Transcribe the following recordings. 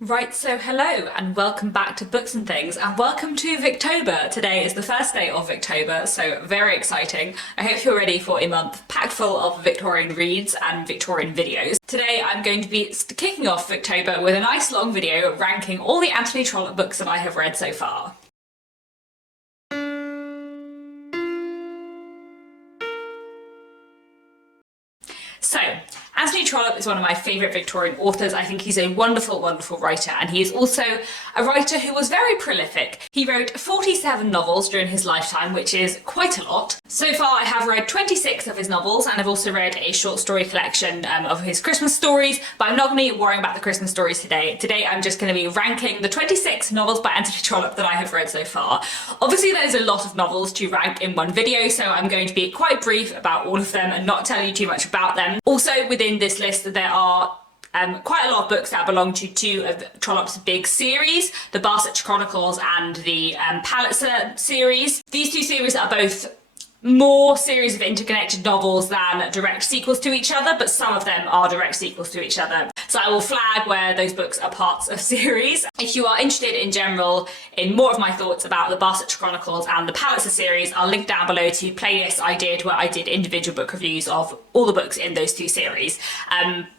Right, so hello and welcome back to Books and Things, and welcome to Victober. Today is the first day of Victober, so very exciting. I hope you're ready for a month packed full of Victorian reads and Victorian videos. Today I'm going to be kicking off Victober with a nice long video ranking all the Anthony Trollope books that I have read so far. So, Anthony Trollope is one of my favourite Victorian authors. I think he's a wonderful, wonderful writer, and he is also a writer who was very prolific. He wrote 47 novels during his lifetime, which is quite a lot. So far I have read 26 of his novels, and I've also read a short story collection of his Christmas stories, but I'm not going to be worrying about the Christmas stories today. Today I'm just going to be ranking the 26 novels by Anthony Trollope that I have read so far. Obviously there's a lot of novels to rank in one video, so I'm going to be quite brief about all of them and not tell you too much about them. Also within this list there are quite a lot of books that belong to two of Trollope's big series, the Parsonage Chronicles and the Palliser series. These two series are both more series of interconnected novels than direct sequels to each other, but some of them are direct sequels to each other. So I will flag where those books are parts of series. If you are interested in general in more of my thoughts about the Parsonage Chronicles and the Palliser series, I'll link down below to playlists I did where I did individual book reviews of all the books in those two series.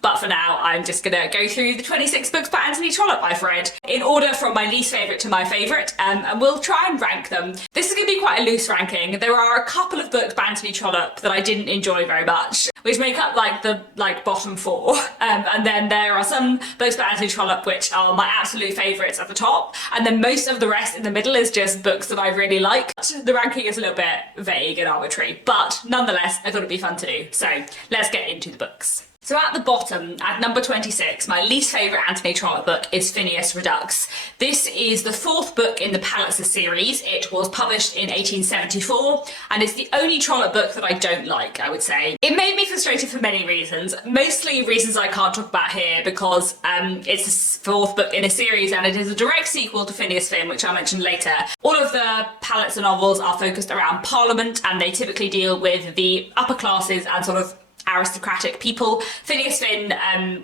But for now, I'm just gonna go through the 26 books by Anthony Trollope I've read in order from my least favourite to my favourite, and we'll try and rank them. This is gonna be quite a loose ranking. There are a couple of books by Anthony Trollope that I didn't enjoy very much, which make up the bottom four, and then there are some books by Anthony Trollope which are my absolute favourites at the top, and then most of the rest in the middle is just books that I really like. The ranking is a little bit vague and arbitrary, but nonetheless I thought it'd be fun to do, so let's get into the books. So at the bottom, at number 26, my least favourite Anthony Trollope book is Phineas Redux. This is the fourth book in the Palliser series. It was published in 1874, and it's the only Trollope book that I don't like, I would say. It made me frustrated for many reasons, mostly reasons I can't talk about here because it's the fourth book in a series and it is a direct sequel to Phineas Finn, which I'll mention later. All of the Palliser novels are focused around Parliament, and they typically deal with the upper classes and sort of aristocratic people. Phineas Finn,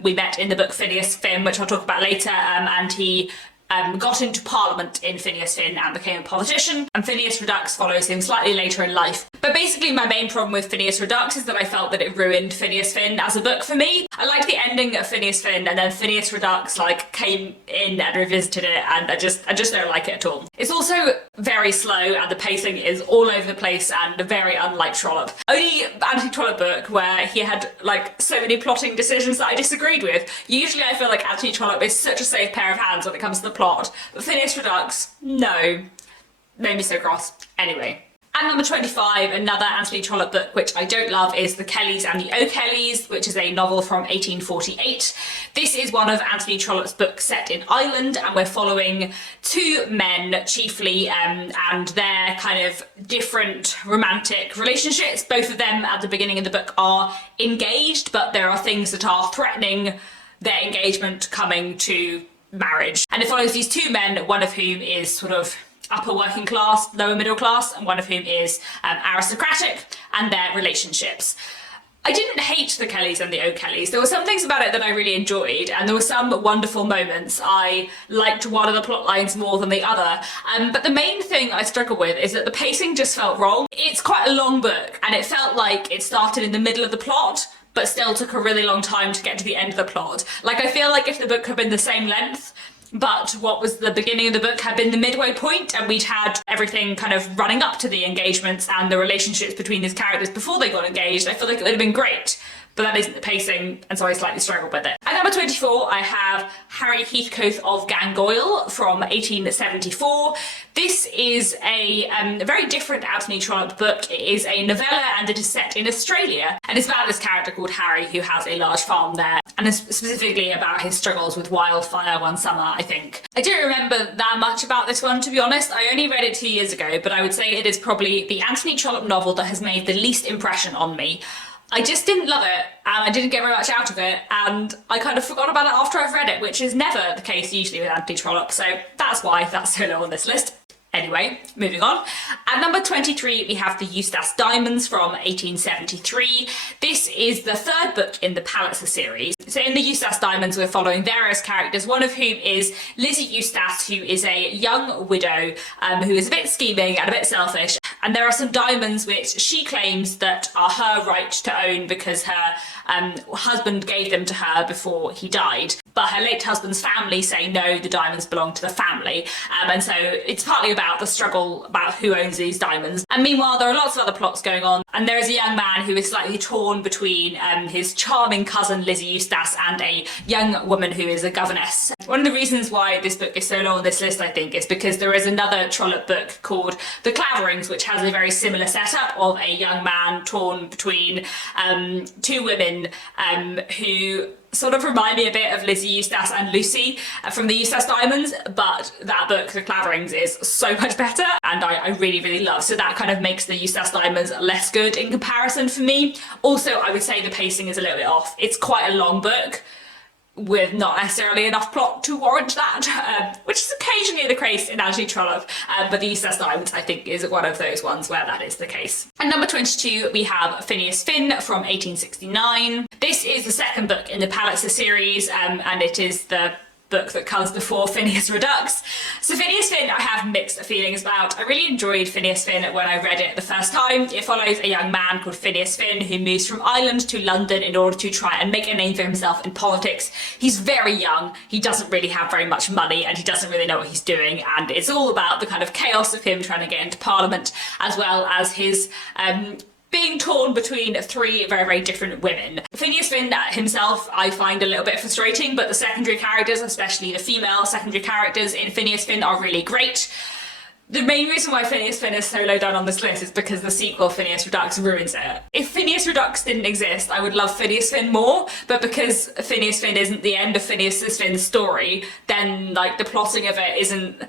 we met in the book Phineas Finn, which I'll talk about later, and he got into Parliament in Phineas Finn and became a politician, and Phineas Redux follows him slightly later in life. But basically my main problem with Phineas Redux is that I felt that it ruined Phineas Finn as a book for me. I liked the ending of Phineas Finn, and then Phineas Redux came in and revisited it, and I just don't like it at all. It's also very slow and the pacing is all over the place and very unlike Trollope. Only Anthony Trollope book where he had so many plotting decisions that I disagreed with. Usually I feel like Anthony Trollope is such a safe pair of hands when it comes to the plot, but Phineas Redux, no. Made me so cross. Anyway. At number 25, another Anthony Trollope book which I don't love is The Kellys and the O'Kellys, which is a novel from 1848. This is one of Anthony Trollope's books set in Ireland, and we're following two men chiefly and their kind of different romantic relationships. Both of them at the beginning of the book are engaged, but there are things that are threatening their engagement coming to marriage. And it follows these two men, one of whom is sort of upper working class, lower middle class, and one of whom is aristocratic, and their relationships. I didn't hate The Kellys and the O'Kellys. There were some things about it that I really enjoyed, and there were some wonderful moments. I liked one of the plot lines more than the other, but the main thing I struggle with is that the pacing just felt wrong. It's quite a long book, and it felt like it started in the middle of the plot, but still took a really long time to get to the end of the plot. I feel like if the book had been the same length, but what was the beginning of the book had been the midway point, and we'd had everything kind of running up to the engagements and the relationships between these characters before they got engaged, I feel like it would have been great. But that isn't the pacing, and so I slightly struggled with it. At number 24, I have Harry Heathcote of Goyle from 1874. This is a very different Anthony Trollope book. It is a novella, and it is set in Australia. And it's about this character called Harry who has a large farm there, and it's specifically about his struggles with wildfire one summer, I think. I don't remember that much about this one, to be honest. I only read it 2 years ago, but I would say it is probably the Anthony Trollope novel that has made the least impression on me. I just didn't love it, and I didn't get very much out of it, and I kind of forgot about it after I've read it, which is never the case usually with Anthony Trollope, so that's why that's so low on this list. Anyway, moving on. At number 23, we have the Eustace Diamonds from 1873. This is the third book in the Palliser series. So in the Eustace Diamonds, we're following various characters, one of whom is Lizzie Eustace, who is a young widow who is a bit scheming and a bit selfish. And there are some diamonds which she claims that are her right to own because her husband gave them to her before he died. But her late husband's family say no, the diamonds belong to the family. And so it's partly about the struggle about who owns these diamonds. And meanwhile, there are lots of other plots going on. And there is a young man who is slightly torn between his charming cousin Lizzie Eustace and a young woman who is a governess. One of the reasons why this book is so long on this list, I think, is because there is another Trollope book called Theclaverings, which has a very similar setup of a young man torn between two women who sort of remind me a bit of Lizzie Eustace and Lucy from the Eustace Diamonds, but that book, Theclaverings, is so much better and I really, really love. So that kind of makes the Eustace Diamonds less good in comparison for me. Also, I would say the pacing is a little bit off. It's quite a long book with not necessarily enough plot to warrant that, which is occasionally the case in Anthony Trollope, but the Eustace Diamonds, I think, is one of those ones where that is the case. And number 22, we have Phineas Finn from 1869. This is the second book in the Palliser series, and it is the book that comes before Phineas Redux. So Phineas Finn I have mixed feelings about. I really enjoyed Phineas Finn when I read it the first time. It follows a young man called Phineas Finn who moves from Ireland to London in order to try and make a name for himself in politics. He's very young, he doesn't really have very much money and he doesn't really know what he's doing, and it's all about the kind of chaos of him trying to get into Parliament, as well as his being torn between three very, very different women. Phineas Finn himself I find a little bit frustrating, but the secondary characters, especially the female secondary characters in Phineas Finn, are really great. The main reason why Phineas Finn is so low down on this list is because the sequel, Phineas Redux, ruins it. If Phineas Redux didn't exist, I would love Phineas Finn more, but because Phineas Finn isn't the end of Phineas Finn's story, then like the plotting of it isn't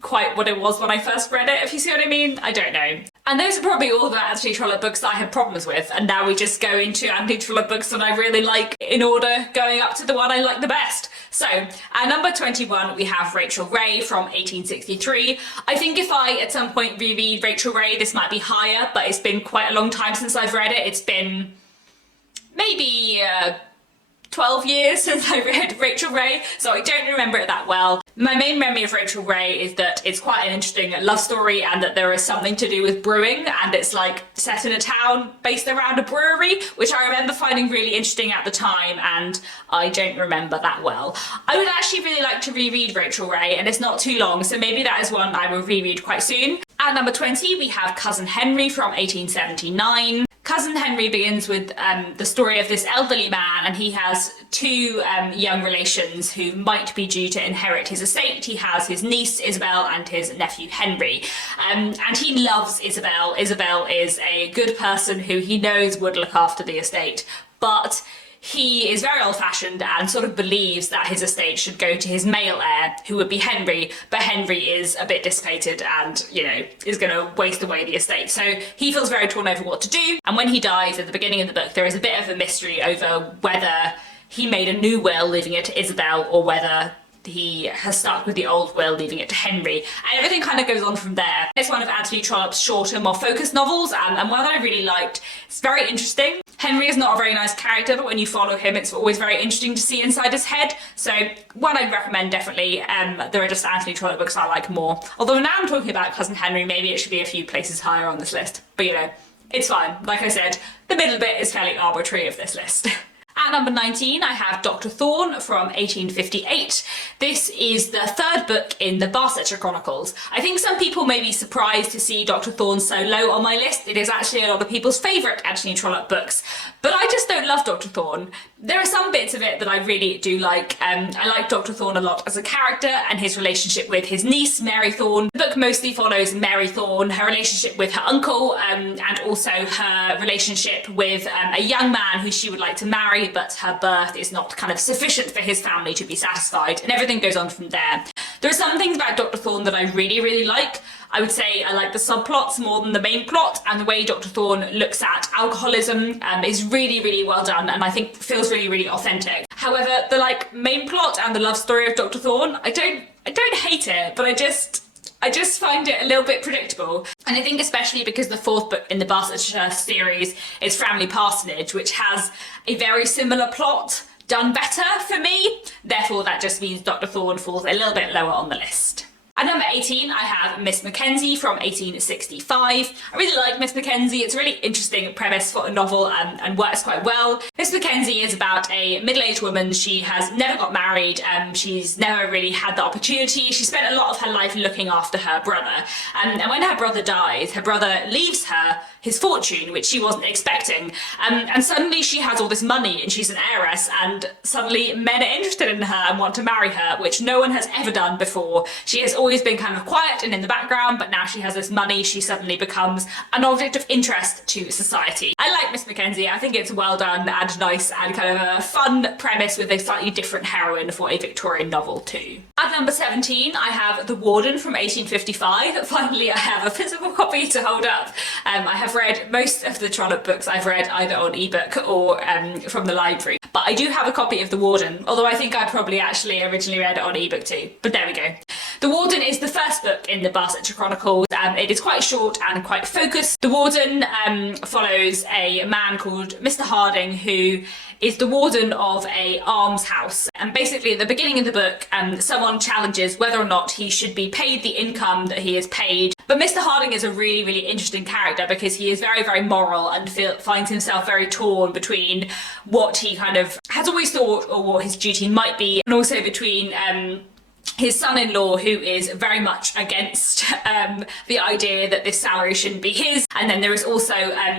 quite what it was when I first read it, if you see what I mean. I don't know. And those are probably all the Anthony Trollope books that I had problems with, and now we just go into Anthony Trollope books that I really like in order, going up to the one I like the best. So, at number 21 we have Rachel Ray from 1863. I think if I at some point reread Rachel Ray, this might be higher, but it's been quite a long time since I've read it. It's been maybe 12 years since I read Rachel Ray, so I don't remember it that well. My main memory of Rachel Ray is that it's quite an interesting love story and that there is something to do with brewing, and it's like set in a town based around a brewery, which I remember finding really interesting at the time, and I don't remember that well. I would actually really like to reread Rachel Ray, and it's not too long, so maybe that is one I will reread quite soon. At number 20 we have Cousin Henry from 1879. Cousin Henry begins with the story of this elderly man, and he has two young relations who might be due to inherit his estate. He has his niece Isabel and his nephew Henry, and he loves Isabel. Isabel is a good person who he knows would look after the estate, but he is very old-fashioned and sort of believes that his estate should go to his male heir, who would be Henry, but Henry is a bit dissipated and, you know, is going to waste away the estate. So he feels very torn over what to do, and when he dies at the beginning of the book, there is a bit of a mystery over whether he made a new will leaving it to Isabel or whether he has stuck with the old will, leaving it to Henry, and everything kind of goes on from there. It's one of Anthony Trollope's shorter, more focused novels, and one that I really liked. It's very interesting. Henry is not a very nice character, but when you follow him, it's always very interesting to see inside his head. So one I'd recommend, definitely. There are just Anthony Trollope books I like more. Although now I'm talking about Cousin Henry, maybe it should be a few places higher on this list. But you know, it's fine. Like I said, the middle bit is fairly arbitrary of this list. At number 19, I have Dr. Thorne from 1858. This is the third book in the Barsetshire Chronicles. I think some people may be surprised to see Dr. Thorne so low on my list. It is actually a lot of people's favourite Anthony Trollope books, but I just don't love Dr. Thorne. There are some bits of it that I really do like. I like Dr. Thorne a lot as a character and his relationship with his niece, Mary Thorne. The book mostly follows Mary Thorne, her relationship with her uncle, and also her relationship with a young man who she would like to marry, but her birth is not kind of sufficient for his family to be satisfied, and everything goes on from there. There are some things about Dr. Thorne that I really, really like. I would say I like the subplots more than the main plot, and the way Dr. Thorne looks at alcoholism is really, really well done, and I think feels really, really authentic. However, the main plot and the love story of Dr. Thorne, I don't hate it, but I just find it a little bit predictable. And I think especially because the fourth book in the Barsetshire series is Family Parsonage, which has a very similar plot done better for me. Therefore, that just means Dr. Thorne falls a little bit lower on the list. At number 18, I have Miss McKenzie from 1865. I really like Miss McKenzie. It's a really interesting premise for a novel and works quite well. Miss McKenzie is about a middle-aged woman. She has never got married. She's never really had the opportunity. She spent a lot of her life looking after her brother. And when her brother dies, her brother leaves her his fortune, which she wasn't expecting. And suddenly she has all this money and she's an heiress, and suddenly men are interested in her and want to marry her, which no one has ever done before. She has always been kind of quiet and in the background, but now she has this money, she suddenly becomes an object of interest to society. I like Miss McKenzie. I think it's well done and nice and kind of a fun premise with a slightly different heroine for a Victorian novel too. At number 17, I have The Warden from 1855. Finally, I have a physical copy to hold up. I have read most of the Trollope books I've read either on ebook or from the library, but I do have a copy of The Warden, although I think I probably actually originally read it on ebook too, but there we go. The Warden is the first book in the Parsonage Chronicles. It is quite short and quite focused. The Warden follows a man called Mr. Harding, who is the warden of a almshouse. And basically at the beginning of the book, someone challenges whether or not he should be paid the income that he is paid. But Mr. Harding is a really, really interesting character because he is very, very moral and finds himself very torn between what he kind of has always thought or what his duty might be, and also between his son-in-law, who is very much against the idea that this salary shouldn't be his, and then there is also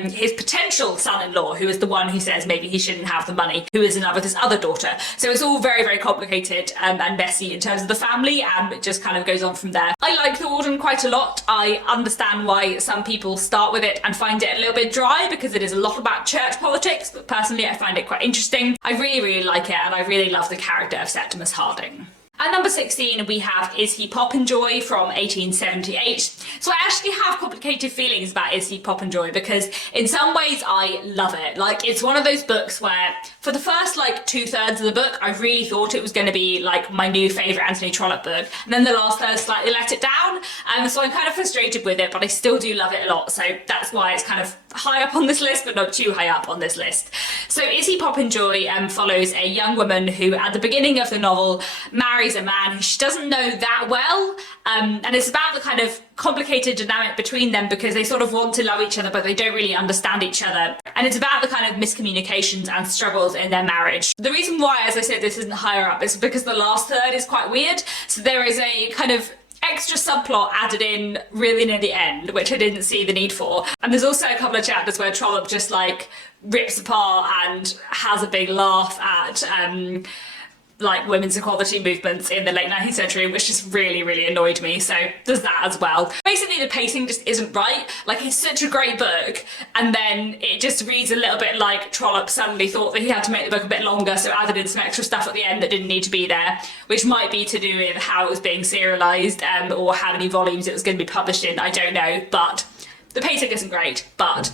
his potential son-in-law, who is the one who says maybe he shouldn't have the money, who is in love with his other daughter. So it's all very, very complicated and messy in terms of the family, and it just kind of goes on from there. I like The Warden quite a lot. I understand why some people start with it and find it a little bit dry because it is a lot about church politics, but personally I find it quite interesting. I really, really like it, and I really love the character of Septimus Harding. At number 16, we have Izzy Pop and Joy from 1878. So I actually have complicated feelings about Izzy Pop and Joy because in some ways I love it. Like, it's one of those books where for the first like 2/3 of the book, I really thought it was going to be like my new favourite Anthony Trollope book. And then the last third slightly let it down. So I'm kind of frustrated with it, but I still do love it a lot. So that's why it's kind of high up on this list, but not too high up on this list. So Izzy Pop and Joy follows a young woman who at the beginning of the novel marries a man who she doesn't know that well, and it's about the kind of complicated dynamic between them because they sort of want to love each other but they don't really understand each other, and it's about the kind of miscommunications and struggles in their marriage. The reason why, as I said, this isn't higher up is because the last third is quite weird. So there is a kind of extra subplot added in really near the end, which I didn't see the need for. And there's also a couple of chapters where Trollope just like rips apart and has a big laugh at like women's equality movements in the late 19th century, which just really, really annoyed me. So there's that as well. Basically the pacing just isn't right. Like, it's such a great book, and then it just reads a little bit like Trollope suddenly thought that he had to make the book a bit longer, so added in some extra stuff at the end that didn't need to be there, which might be to do with how it was being serialised or how many volumes it was going to be published in, I don't know. But the pacing isn't great, but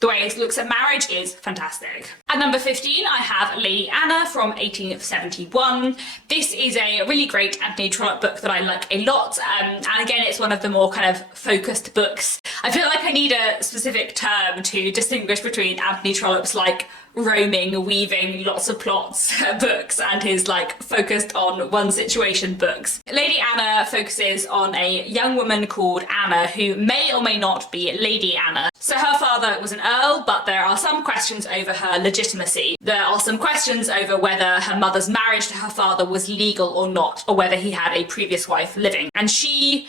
the way it looks at marriage is fantastic. At number 15, I have Lady Anna from 1871. This is a really great Anthony Trollope book that I like a lot, and again, it's one of the more kind of focused books. I feel like I need a specific term to distinguish between Anthony Trollope's like roaming, weaving lots of plots books and his like focused on one situation books. Lady Anna focuses on a young woman called Anna who may or may not be Lady Anna. So her father was an earl, but there are some questions over her legitimacy. There are some questions over whether her mother's marriage to her father was legal or not, or whether he had a previous wife living. And she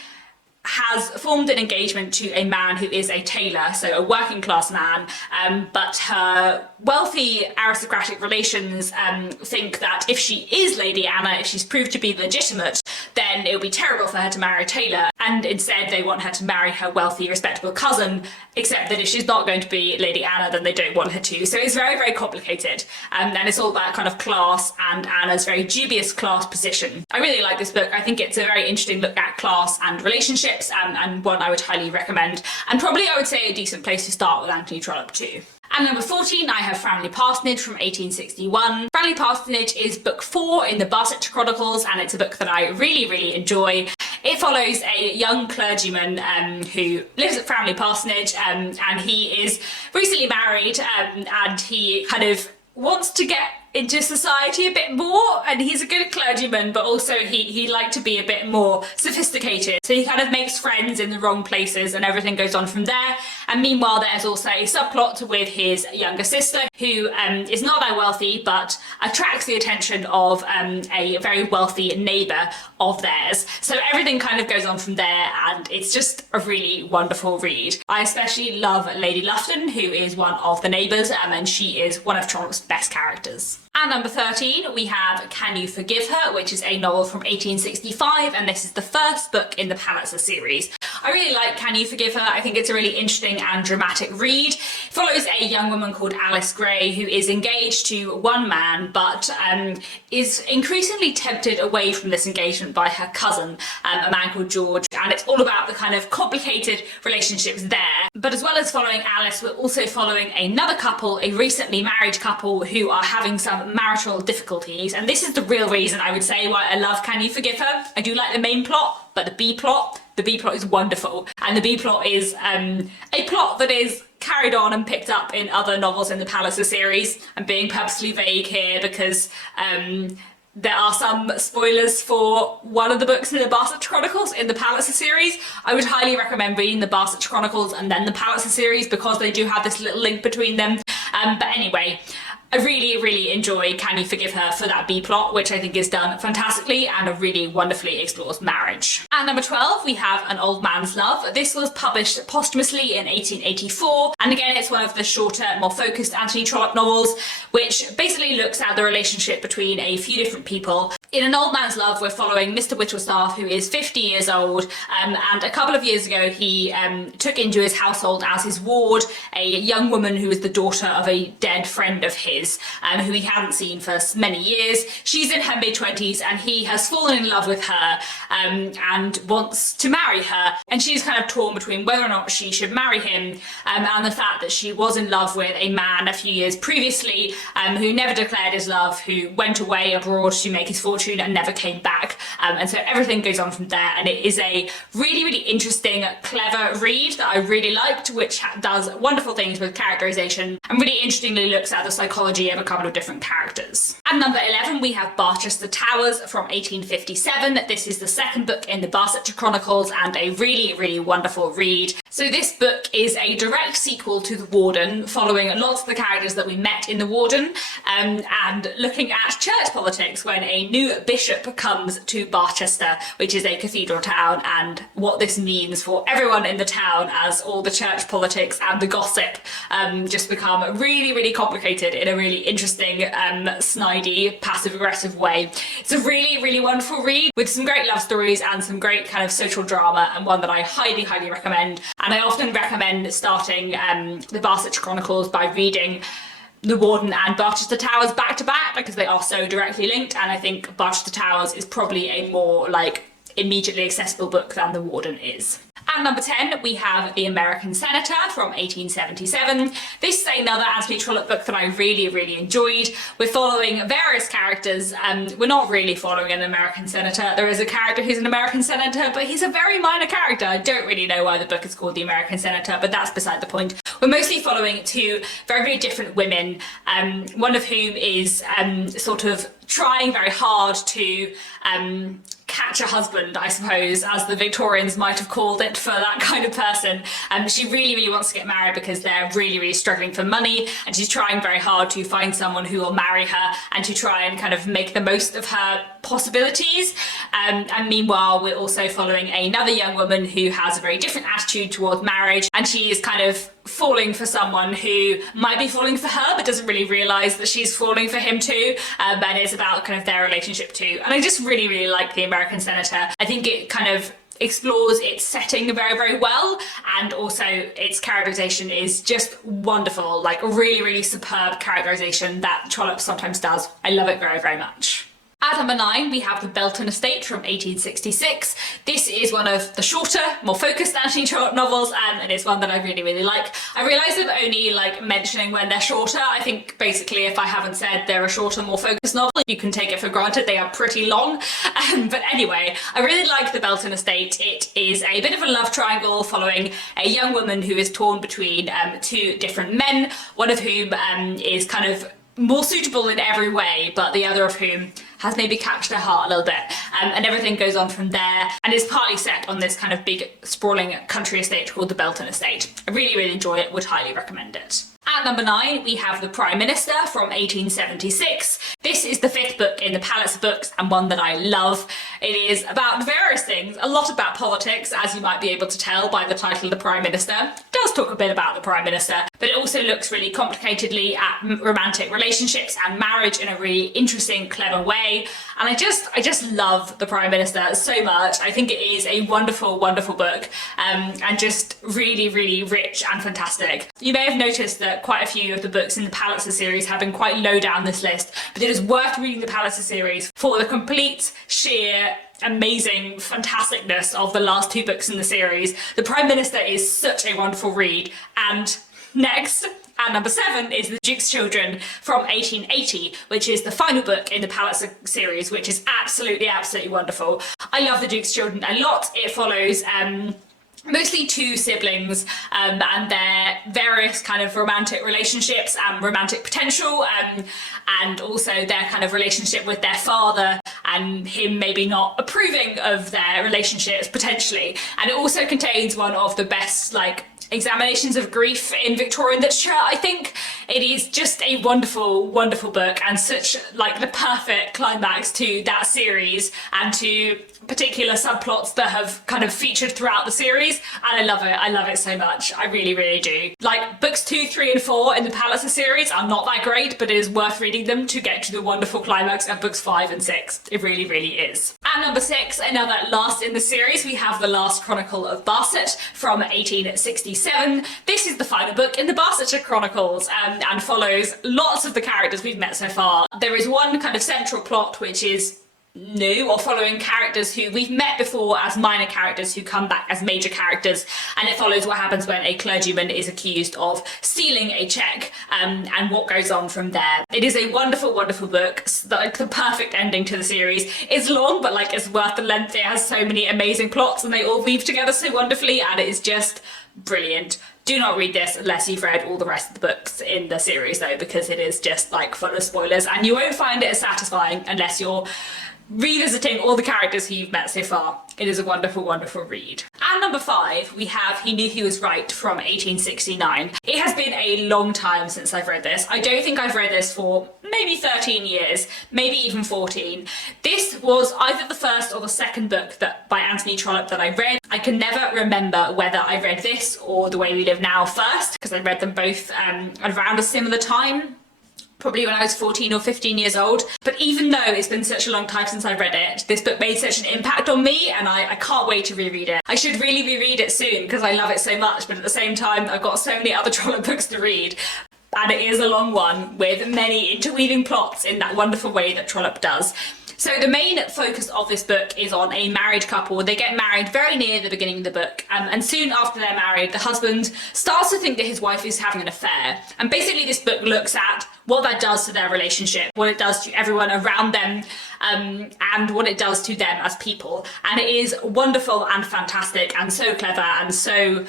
has formed an engagement to a man who is a tailor, so a working class man, but her wealthy aristocratic relations think that if she is Lady Anna, if she's proved to be legitimate, then it would be terrible for her to marry a tailor, and instead they want her to marry her wealthy respectable cousin, except that if she's not going to be Lady Anna, then they don't want her to. So it's very, very complicated, and it's all about kind of class and Anna's very dubious class position. I really like this book. I think it's a very interesting look at class and relationships, and one I would highly recommend, and probably I would say a decent place to start with Anthony Trollope too. And number 14, I have Framley Parsonage from 1861. Framley Parsonage is book 4 in the Parsonage Chronicles, and it's a book that I really, really enjoy. It follows a young clergyman who lives at Framley Parsonage, and he is recently married, and he kind of wants to get into society a bit more, and he's a good clergyman, but also he liked to be a bit more sophisticated. So he kind of makes friends in the wrong places and everything goes on from there. And meanwhile, there's also a subplot with his younger sister who is not that wealthy, but attracts the attention of a very wealthy neighbour of theirs. So everything kind of goes on from there, and it's just a really wonderful read. I especially love Lady Lufton, who is one of the neighbours, and she is one of Trollope's best characters. At number 13, we have Can You Forgive Her, which is a novel from 1865, and this is the first book in the Palliser series. I really like Can You Forgive Her. I think it's a really interesting and dramatic read. It follows a young woman called Alice Gray who is engaged to one man, but is increasingly tempted away from this engagement by her cousin, a man called George, and it's all about the kind of complicated relationships there. But as well as following Alice, we're also following another couple, a recently married couple who are having some marital difficulties, and this is the real reason I would say why I love Can You Forgive Her. I do like the main plot, but the B plot is wonderful, and the B plot is a plot that is carried on and picked up in other novels in the Palliser series. I'm being purposely vague here because there are some spoilers for one of the books in the Barset Chronicles in the Palliser series. I would highly recommend reading the Barset Chronicles and then the Palliser series because they do have this little link between them. But anyway, I really enjoy Can You Forgive Her for that B-plot, which I think is done fantastically and really wonderfully explores marriage. At number 12, we have An Old Man's Love. This was published posthumously in 1884, and again, it's one of the shorter, more focused Anthony Trollope novels, which basically looks at the relationship between a few different people. In An Old Man's Love, we're following Mr. Whittlestaff, who is 50 years old, and a couple of years ago he took into his household as his ward a young woman who is the daughter of a dead friend of his, who he hadn't seen for many years. She's in her mid-20s and he has fallen in love with her and wants to marry her, and she's kind of torn between whether or not she should marry him and the fact that she was in love with a man a few years previously who never declared his love, who went away abroad to make his fortune and never came back, and so everything goes on from there, and it is a really interesting, clever read that I really liked, which does wonderful things with characterization and really interestingly looks at the psychology of a couple of different characters. At number 11, we have Brutus the Towers from 1857. This is the second book in the Barset Chronicles and a really wonderful read. So this book is a direct sequel to The Warden, following lots of the characters that we met in The Warden, and looking at church politics when a new bishop comes to Barchester, which is a cathedral town, and what this means for everyone in the town as all the church politics and the gossip just become really complicated in a really interesting, snidey, passive-aggressive way. It's a really wonderful read with some great love stories and some great kind of social drama, and one that I highly recommend. And I often recommend starting the Barset Chronicles by reading The Warden and Brutus the Towers back to back because they are so directly linked, and I think Brutus the Towers is probably a more immediately accessible book than The Warden is. At number 10, we have The American Senator from 1877. This is another Anthony Trollope book that I really enjoyed. We're following various characters. We're not really following an American senator. There is a character who's an American senator, but he's a very minor character. I don't really know why the book is called The American Senator, but that's beside the point. We're mostly following two very different women, one of whom is sort of trying very hard to catch a husband, I suppose, as the Victorians might have called it for that kind of person. She really wants to get married because they're really struggling for money, and she's trying very hard to find someone who will marry her and to try and kind of make the most of her possibilities. And meanwhile, we're also following another young woman who has a very different attitude towards marriage, and she is kind of falling for someone who might be falling for her but doesn't really realise that she's falling for him too, and it's about kind of their relationship too. And I just really like The American Senator. I think it kind of explores its setting very well, and also its characterization is just wonderful, really superb characterization that Trollope sometimes does. I love it very much. At number 9, we have The Thelton Estate from 1866. This is one of the shorter, more focused Anthony Trollope novels, and it's one that I really like. I realise I'm only mentioning when they're shorter. I think basically if I haven't said they're a shorter, more focused novel, you can take it for granted they are pretty long. But anyway, I really like The Thelton Estate. It is a bit of a love triangle following a young woman who is torn between two different men, one of whom is kind of more suitable in every way, but the other of whom has maybe captured her heart a little bit. And everything goes on from there, and is partly set on this kind of big sprawling country estate called the Thelton Estate. I really, really enjoy it, would highly recommend it. At number 9, we have The Prime Minister from 1876. This is the 5th book in the Palace of Books, and one that I love. It is about various things, a lot about politics, as you might be able to tell by the title The Prime Minister. It does talk a bit about the Prime Minister, but it also looks really complicatedly at romantic relationships and marriage in a really interesting, clever way. And I just love The Prime Minister so much. I think it is a wonderful, wonderful book, and just really, really rich and fantastic. You may have noticed that quite a few of the books in the Palliser series have been quite low down this list, but it is worth reading the Palliser series for the complete, sheer, amazing fantasticness of the last 2 books in the series. The Prime Minister is such a wonderful read. And next, at number 7, is The Duke's Children from 1880, which is the final book in the Palliser series, which is absolutely, absolutely wonderful. I love The Duke's Children a lot. It follows mostly 2 siblings and their various kind of romantic relationships and romantic potential, and also their kind of relationship with their father and him maybe not approving of their relationships potentially. And it also contains one of the best examinations of grief in Victorian literature. I think it is just a wonderful, wonderful book, and such the perfect climax to that series and to particular subplots that have kind of featured throughout the series. And I love it. I love it so much. I really, really do. Books 2, 3 and 4 in the Palliser series are not that great, but it is worth reading them to get to the wonderful climax of books 5 and 6. It really, really is. At number 6, another last in the series, we have The Last Chronicle of Barset from 1867. This is the final book in the Barsetshire Chronicles, and follows lots of the characters we've met so far. There is one kind of central plot which is new, or following characters who we've met before as minor characters who come back as major characters, and it follows what happens when a clergyman is accused of stealing a cheque, and what goes on from there. It is a wonderful, wonderful book, the perfect ending to the series. It's long, but it's worth the length. It has so many amazing plots and they all weave together so wonderfully, and it is just brilliant. Do not read this unless you've read all the rest of the books in the series though, because it is just full of spoilers, and you won't find it as satisfying unless you're revisiting all the characters who you've met so far. It is a wonderful, wonderful read. At number 5, we have He Knew He Was Right from 1869. It has been a long time since I've read this. I don't think I've read this for maybe 13 years, maybe even 14. This was either the first or the second book by Anthony Trollope that I read. I can never remember whether I read this or The Way We Live Now first, because I read them both around a similar time. Probably when I was 14 or 15 years old. But even though it's been such a long time since I read it, this book made such an impact on me, and I can't wait to reread it. I should really reread it soon because I love it so much, but at the same time I've got so many other Trollope books to read. And it is a long one with many interweaving plots in that wonderful way that Trollope does. So the main focus of this book is on a married couple. They get married very near the beginning of the book, and soon after they're married, the husband starts to think that his wife is having an affair. And basically this book looks at what that does to their relationship, what it does to everyone around them, and what it does to them as people. And it is wonderful and fantastic and so clever and so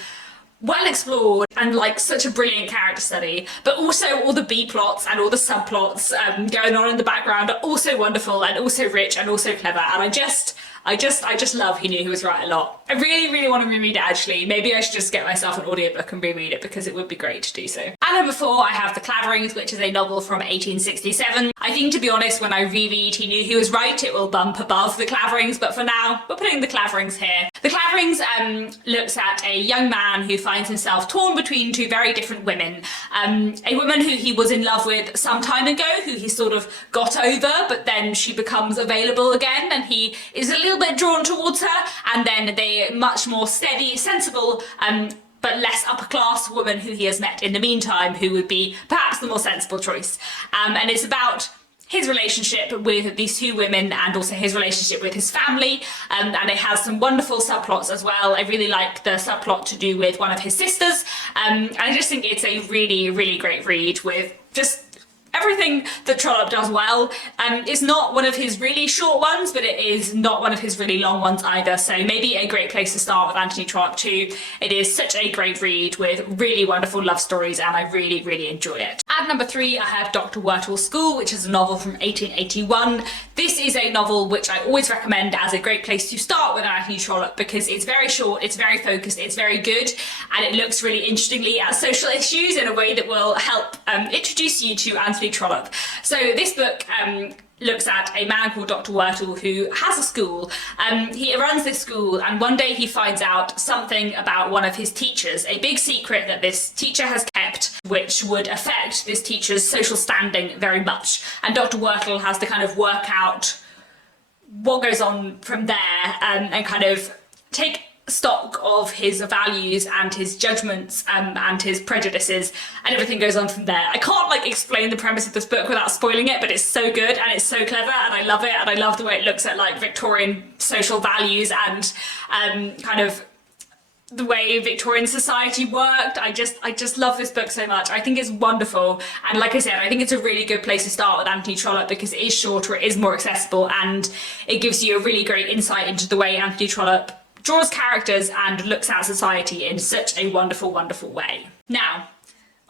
well explored, and such a brilliant character study, but also all the B plots and all the subplots going on in the background are also wonderful and also rich and also clever, and I just love He Knew He Was Right a lot. I really, really want to reread it actually. Maybe I should just get myself an audiobook and reread it, because it would be great to do so. At number 4, I have Theclaverings, which is a novel from 1867. I think, to be honest, when I reread He Knew He Was Right, it will bump above Theclaverings, but for now, we're putting Theclaverings here. Theclaverings looks at a young man who finds himself torn between 2 very different women. A woman who he was in love with some time ago, who he sort of got over, but then she becomes available again, and he is a little bit drawn towards her, and then the much more steady, sensible, but less upper class woman who he has met in the meantime, who would be perhaps the more sensible choice. And it's about his relationship with these 2 women, and also his relationship with his family, and it has some wonderful subplots as well. I really like the subplot to do with one of his sisters, and I just think it's a really, really great read with just everything that Trollope does well. It's not one of his really short ones, but it is not one of his really long ones either, so maybe a great place to start with Anthony Trollope too. It is such a great read with really wonderful love stories, and I really, really enjoy it. At At number 3, I have Dr. Wertel School, which is a novel from 1881. This is a novel which I always recommend as a great place to start with Anthony Trollope because it's very short, it's very focused, it's very good, and it looks really interestingly at social issues in a way that will help introduce you to Anthony Trollope. So this book looks at a man called Dr. Wertel who has a school. He runs this school, and one day he finds out something about one of his teachers, a big secret that this teacher has kept, which would affect this teacher's social standing very much. And Dr. Wertel has to kind of work out what goes on from there, and kind of take stock of his values and his judgments and his prejudices, and everything goes on from there. I can't like explain the premise of this book without spoiling it, but it's so good and it's so clever and I love it, and I love the way it looks at like Victorian social values and kind of the way Victorian society worked. I just love this book so much. I think it's wonderful, and like I said, I think it's a really good place to start with Anthony Trollope because it is shorter, it is more accessible, and it gives you a really great insight into the way Anthony Trollope draws characters and looks at society in such a wonderful, wonderful way. Now,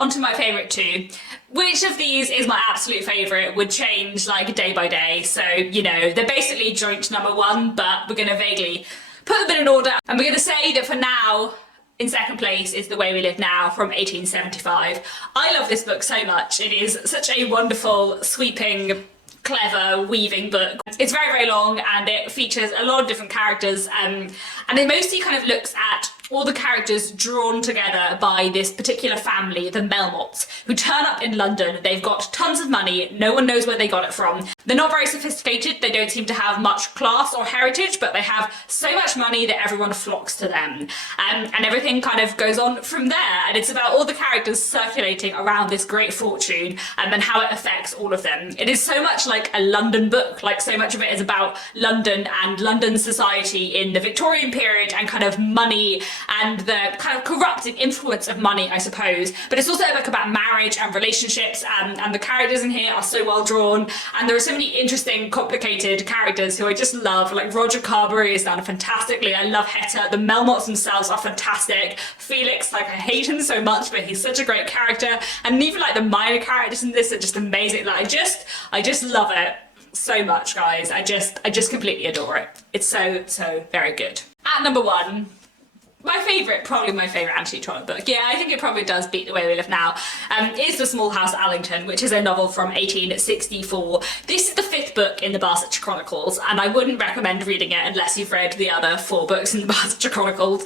onto my favourite 2. Which of these is my absolute favourite would change like day by day, so you know, they're basically joint number 1, but we're going to vaguely put them in an order, and we're going to say that for now, in second place is The Way We Live Now from 1875. I love this book so much. It is such a wonderful, sweeping, clever, weaving book. It's very, very long, and it features a lot of different characters, and it mostly kind of looks at all the characters drawn together by this particular family, the Melmots, who turn up in London. They've got tons of money, no one knows where they got it from. They're not very sophisticated, they don't seem to have much class or heritage, but they have so much money that everyone flocks to them. And everything kind of goes on from there, and it's about all the characters circulating around this great fortune, and how it affects all of them. It is so much like a London book, like so much of it is about London and London society in the Victorian period and kind of money and the kind of corrupting influence of money, I suppose. But it's also a book about marriage and relationships, and the characters in here are so well drawn, and there are so many interesting, complicated characters who I just love. Like Roger Carberry is done fantastically. I love Hetta. The Melmots themselves are fantastic. Felix, like I hate him so much, but he's such a great character. And even like the minor characters in this are just amazing. Like I just love it so much, guys. I just completely adore it. It's so very good. At number 1, probably my favourite Anthony Trollope book. Yeah, I think it probably does beat The Way We Live Now. Is The Small House at Ellington, which is a novel from 1864. This is the 5th book in the Barsetshire Chronicles, and I wouldn't recommend reading it unless you've read the other 4 books in the Barsetshire Chronicles.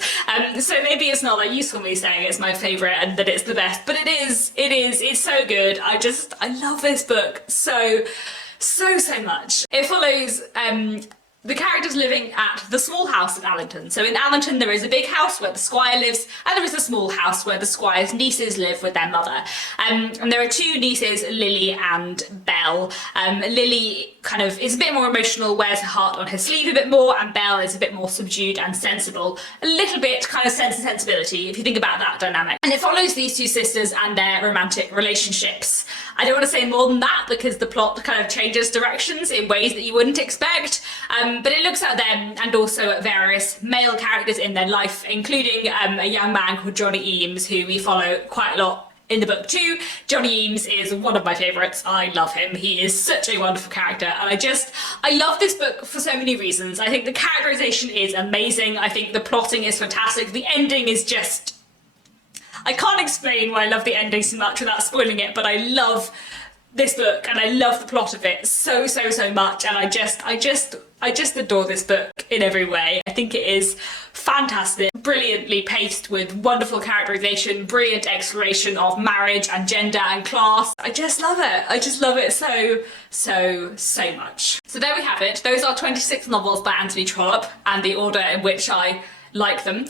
So maybe it's not that useful me saying it's my favourite and that it's the best, but it's so good. I love this book so much. It follows the characters living at the small house at Ellington. So in Ellington there is a big house where the squire lives, and there is a small house where the squire's nieces live with their mother. And there are 2 nieces, Lily and Belle. Lily kind of is a bit more emotional, wears her heart on her sleeve a bit more, and Belle is a bit more subdued and sensible. A little bit kind of Sense and Sensibility, if you think about that dynamic. And it follows these 2 sisters and their romantic relationships. I don't want to say more than that because the plot kind of changes directions in ways that you wouldn't expect, but it looks at them and also at various male characters in their life, including a young man called Johnny Eames, who we follow quite a lot in the book too. Johnny Eames is one of my favourites. I love him. He is such a wonderful character, and I love this book for so many reasons. I think the characterisation is amazing. I think the plotting is fantastic. The ending is just... I can't explain why I love the ending so much without spoiling it, but I love this book and I love the plot of it so much, and I just adore this book in every way. I think it is fantastic, brilliantly paced with wonderful characterization, brilliant exploration of marriage and gender and class. I just love it. I just love it so much. So there we have it. Those are 26 novels by Anthony Trollope and the order in which I like them.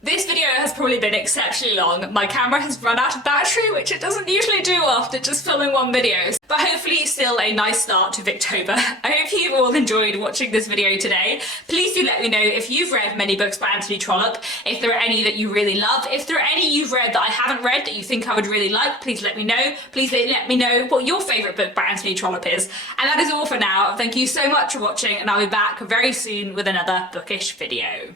This video has probably been exceptionally long. My camera has run out of battery, which it doesn't usually do after just filming 1 video. But hopefully still a nice start to Victober. I hope you've all enjoyed watching this video today. Please do let me know if you've read many books by Anthony Trollope, if there are any that you really love. If there are any you've read that I haven't read that you think I would really like, please let me know. Please let me know what your favourite book by Anthony Trollope is. And that is all for now. Thank you so much for watching, and I'll be back very soon with another bookish video.